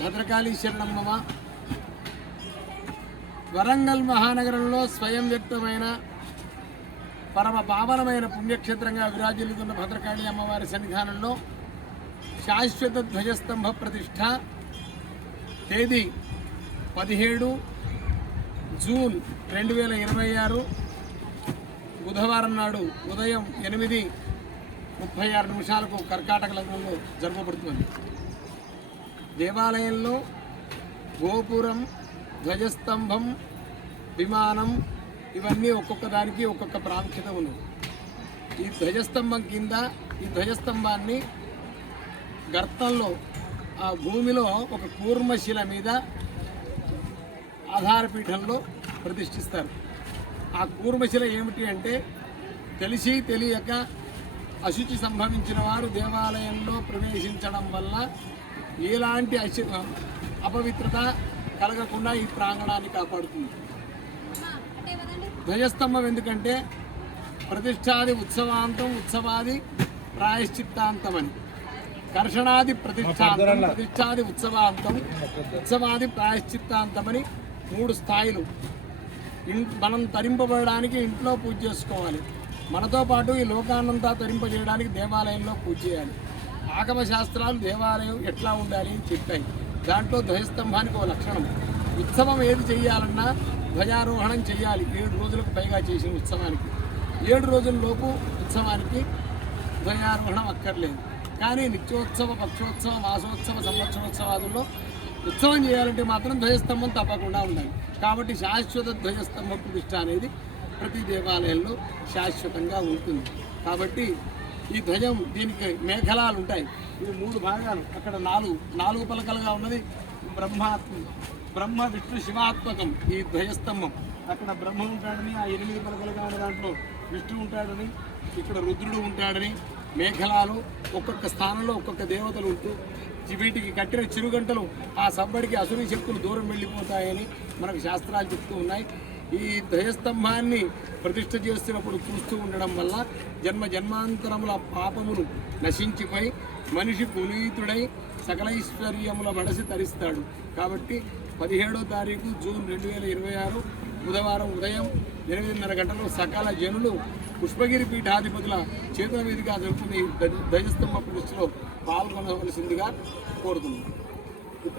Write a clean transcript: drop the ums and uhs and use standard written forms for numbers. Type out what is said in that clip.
భద్రకాళీ శరణమ్మ వరంగల్ మహానగరంలో స్వయం వ్యక్తమైన పరమ పావనమైన పుణ్యక్షేత్రంగా విరాజిల్లుతున్న భద్రకాళి అమ్మవారి సన్నిధానంలో శాశ్వత ధ్వజస్తంభ ప్రతిష్ఠ తేదీ 17 జూన్ 2026 బుధవారం నాడు ఉదయం 8:36 కర్కాటక లగ్నంలో జరపబడుతుంది. దేవాలయంలో గోపురం, ధ్వజస్తంభం, విమానం ఇవన్నీ ఒక్కొక్క దానికి ఒక్కొక్క ప్రాముఖ్యత ఉంది. ఈ ధ్వజస్తంభం కింద ఈ ధ్వజస్తంభాన్ని గర్తంలో ఆ భూమిలో ఒక కూర్మశిల మీద ఆధారపీఠంలో ప్రతిష్ఠిస్తారు. ఆ కూర్మశిల ఏమిటి అంటే తెలిసి తెలియక అశుచి సంభవించిన వారు దేవాలయంలో ప్రవేశించడం వల్ల ఎలాంటి అపవిత్రత కలగకుండా ఈ ప్రాంగణాన్ని కాపాడుతుంది. ధ్వజస్తంభం ఎందుకంటే ప్రతిష్టాది ఉత్సవాంతం, ఉత్సవాది ప్రాయశ్చిత్తాంతమని. కర్షణాది ప్రతిష్టాంతం, ప్రతిష్టాది ఉత్సవాంతం, ఉత్సవాది ప్రాయశ్చిత్తాంతమని 3 స్థాయిలు. మనం తరింపబడడానికి ఇంట్లో పూజ చేసుకోవాలి. మనతో పాటు ఈ లోకాన్నంతా తరింపజేయడానికి దేవాలయంలో పూజ చేయాలి. ఆగమ శాస్త్రాలు దేవాలయం ఎట్లా ఉండాలి అని చెప్పాయి. దాంట్లో ధ్వజస్తంభానికి ఒక లక్షణం. ఉత్సవం ఏది చేయాలన్నా ధ్వజారోహణం చేయాలి. 7 రోజులకు పైగా చేసిన ఉత్సవానికి 7 రోజుల లోపు ఉత్సవానికి ధ్వజారోహణం అక్కర్లేదు. కానీ నిత్యోత్సవ, పక్షోత్సవ, మాసోత్సవ, సంవత్సరోత్సవాదుల్లో ఉత్సవం చేయాలంటే మాత్రం ధ్వజస్తంభం తప్పకుండా ఉండాలి. కాబట్టి శాశ్వత ధ్వజస్తంభ ప్రతిష్ఠ అనేది ప్రతి దేవాలయంలో శాశ్వతంగా ఉంటుంది. కాబట్టి ఈ ధ్వజం దీనికి మేఘలాలు ఉంటాయి. ఇవి 3 భాగాలు. అక్కడ 4 పలకలుగా ఉన్నది బ్రహ్మ విష్ణు శివాత్మకం ఈ ధ్వజస్తంభం. అక్కడ బ్రహ్మ ఉంటాడని, ఆ 8 పలకలుగా ఉన్న దాంట్లో విష్ణు ఉంటాడని, ఇక్కడ రుద్రుడు ఉంటాడని, మేఘలాలు ఒక్కొక్క స్థానంలో ఒక్కొక్క దేవతలు ఉంటూ వీటికి కట్టిన చిరుగంటలు ఆ సబ్బడికి అసురీ శక్తులు దూరం వెళ్ళిపోతాయని మనకు శాస్త్రాలు చెప్తూ ఉన్నాయి. ఈ ధ్వజస్తంభాన్ని ప్రతిష్ఠ చేస్తున్నప్పుడు చూస్తూ ఉండడం వల్ల జన్మాంతరముల పాపములు నశించిపోయి మనిషి పునీతుడై సకలైశ్వర్యముల మనసి తరిస్తాడు. కాబట్టి 17వ తారీఖు జూన్ 2026 బుధవారం ఉదయం 8:30 గంటలకు సకల జనులు పుష్పగిరి పీఠాధిపతుల చేతుల మీదుగా జరుగుతున్న ఈ ధ్వజస్తంభ ప్రతిష్టలో పాల్గొనవలసిందిగా కోరుతున్నాను.